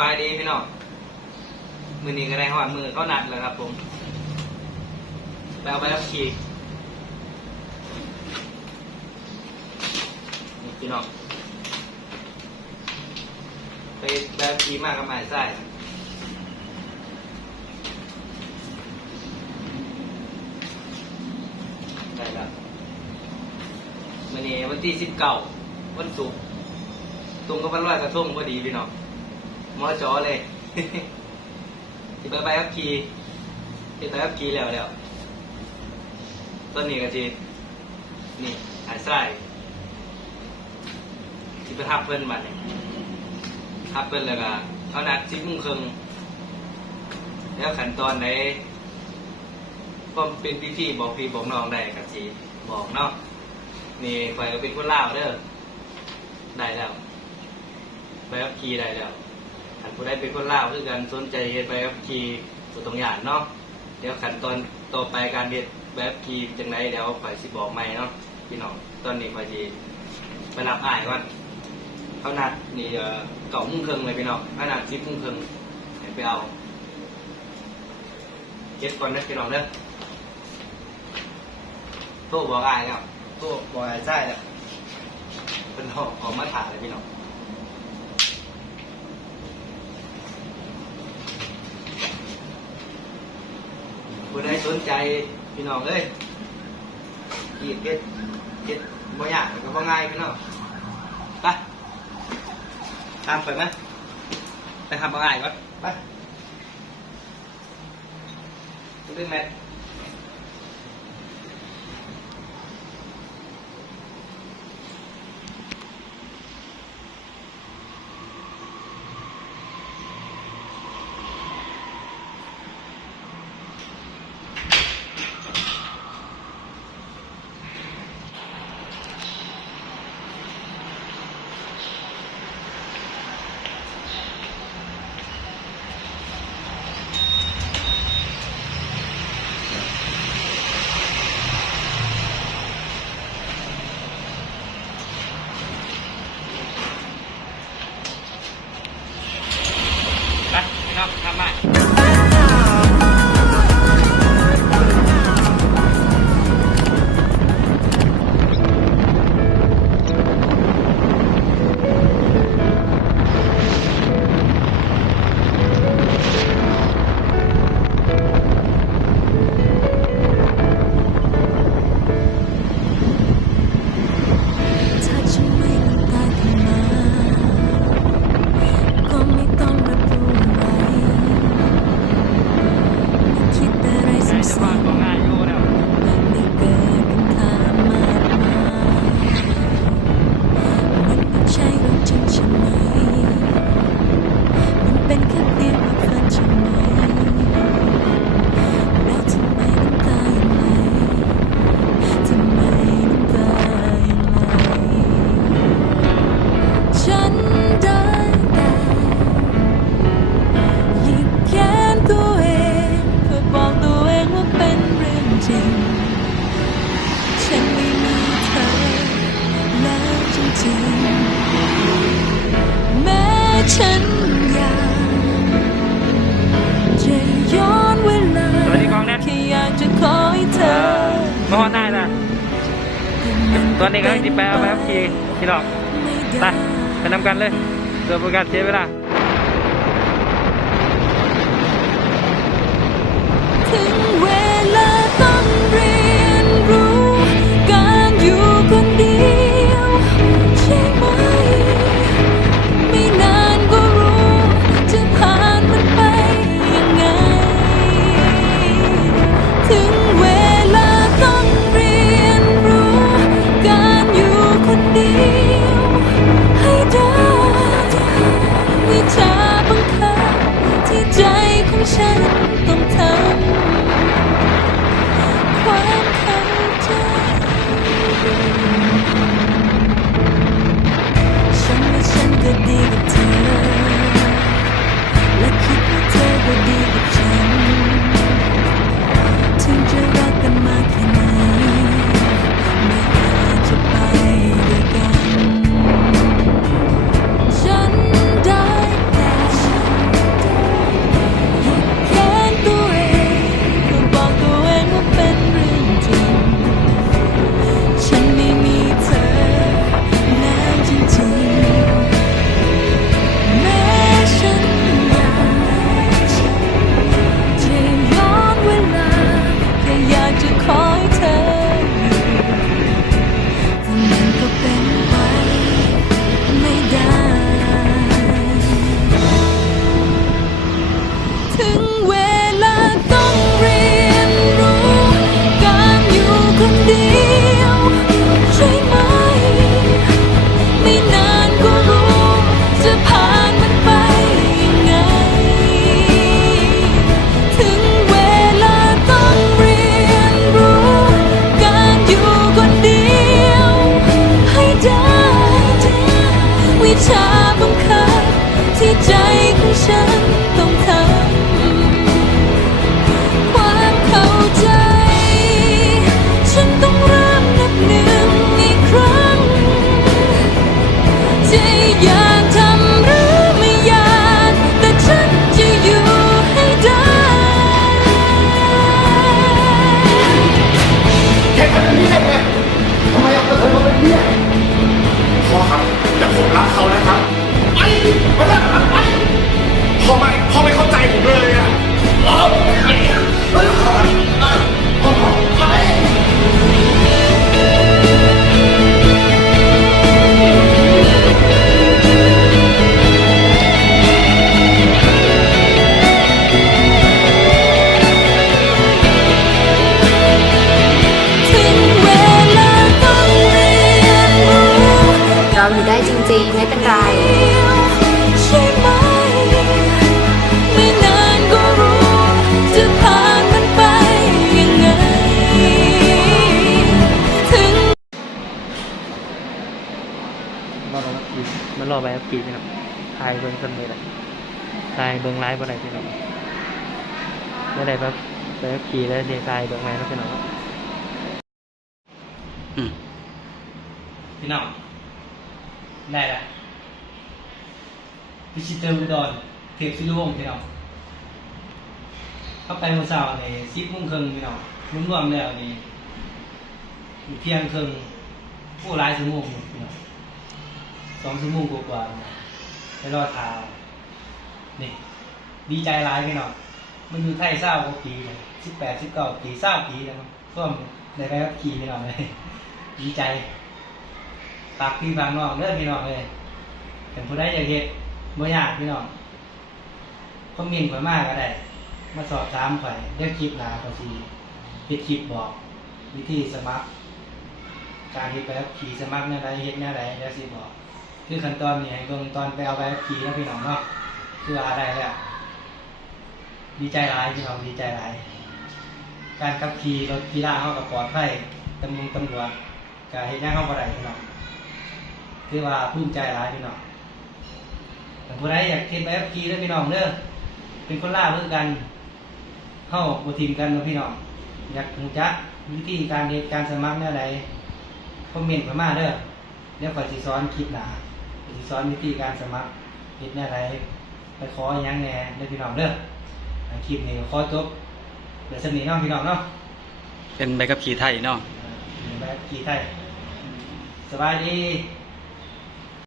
บายดีพี่น้องมือนี้ก็ได้หอดมือเขานัดแล้วครับผมไปเอาไปรับขี่นี่พี่น้องไปแบบขี่มากกับหมายไส้ได้แล้วมือนี้วันที่สิบเก้าวันศุกร์ตรงกับวันลอยกระทงพอดีพี่น้อง มอจอเลยสิไปไปครับขี่สิไปครับขี่แล้วแล้วต้นนี้ก็จีนี่หายไส้สิไปทับเพิ่นบัดนี่ยทับเพิ่นแล้วก็เขานัดสิบโมงครึ่งแล้วขั้นตอนไหนก็เป็นพิธีบอกพี่บอกน้องได้กับจีบอกเนาะนี่ข่อยก็เป็นคนเล่าเด้อได้แล้วไปครับขี่ได้แล้ว ถ้าผู้ใดเป็นคนล่าคือกันสนใจเฮ็ดใบขับขี่ตัวตรงอย่างเนาะเดี๋ยวขั้นตอนต่อไปการเฮ็ดใบขับขี่จังไดเดี๋ยวข่อยสิบอกใหม่เนาะพี่น้องตอนนี้ข่อยสิไปรับอ้ายก่อนเขานัดนี่เอ่อเก้าโมงครึ่งเลยพี่น้องเขานัดสิบโมงครึ่งให้ไปเอาเก็บก่อนนะพี่น้องเด้อโทรบอกอ้ายแล้วโทรบอกอ้ายใช่แล้วเป็นออกออกมาถ่ายเลยพี่น้อง ผู้ใดสนใจพี่น้องเอ้ยกีดเก็ดเก็ดบ่ยากก็บ่ง่ายพี่น้องไปตามไปไหมไปทำบ่ง่ายก่อนไปดึงแมท ฉันอยากจะย้อนเวลาสวัสดีกองแนทแค่อยากจะขอให้เธอมาฮอดได้นะตอนนี้กำลังจะไปเอาไปครับขี่พี่น้องไปไปนำกันเลยเพื่อประการเสียเวลา กี่พี่น้องถ่ายเบิ้งคนเลยแหละถ่ายเบิ้งไลฟ์บ่ได้พี่น้องไม่ได้แบบแบบขี่แล้วเดี๋ยวถ่ายเบิ้งไลฟ์แล้วพี่น้องพี่น้องได้ละพิชิตเตอร์อุดรเทพซิลุวงศ์พี่น้องเข้าไปเมื่อเช้าในซิปมุ่งครึ่งพี่น้องรวมๆแล้วนี่อยู่เที่ยงครึ่งผู้ร้ายชั่วโมงอยู่พี่น้อง สองชั่วโมงกว่าๆไปรอดทาวนี่ดีใจร้ายพี่น้องมันอยู่ไทยเศร้ากว่าปีเลยสิบแปดสิบเก้าปีเศร้าปีแล้วมั้งท่วมได้ไปกับขี่พี่น้องเลยดีใจฝากพี่ฝากน้องเด้อพี่น้องเลยเป็นผู้ใดอยากเฮ็ดบ่ยากพี่น้องคอมเมนต์ข่อยมากก็ได้ มาสอบถามข่อยเรื่องคลิปหน้าก็สิเฮ็ดคลิปบอก วิธีสมัคร การเฮ็ดแบบขี่สมัครแนวใดเฮ็ดแนวใดเดี๋ยวสิบอก คือขั้นตอนนี้ให้เบิ่งตอนไปเอาแบบขี่แล้วพี่น้องเนาะคือว่าได้แล้วดีใจหลายพี่น้องดีใจหลาย การขับขี่รถกีฬาเฮาก็ปลอดภัยตำรวจตำรวจก็เฮ็ดงานเฮาบ่ได้พี่น้องคือว่าภูมิใจหลายพี่น้องแต่ผู้ใดอยากเฮ็ดแบบขี่แล้วพี่น้องเด้อเป็นคนล่าวคือกันเข้าบ่ทีมกันนะพี่น้องอยากรู้จักวิธีการเฮ็ดการสมัครแนวใดคอมเมนต์เข้ามาเด้อเดี๋ยวขอยสิสอนคลิปหน้า สิสอนวิธีการสมัครเฮ็ดแนวใดไปขออิหยังแหน่เด้อพี่น้องเด้ออ่าคลิปนี้ก็ขอจบเดี๋ยวสนี้เนาะพี่น้องเนาะเป็นใบขับขี่ไทยเนาะอ่าแบบขี่ไทยสบายดีส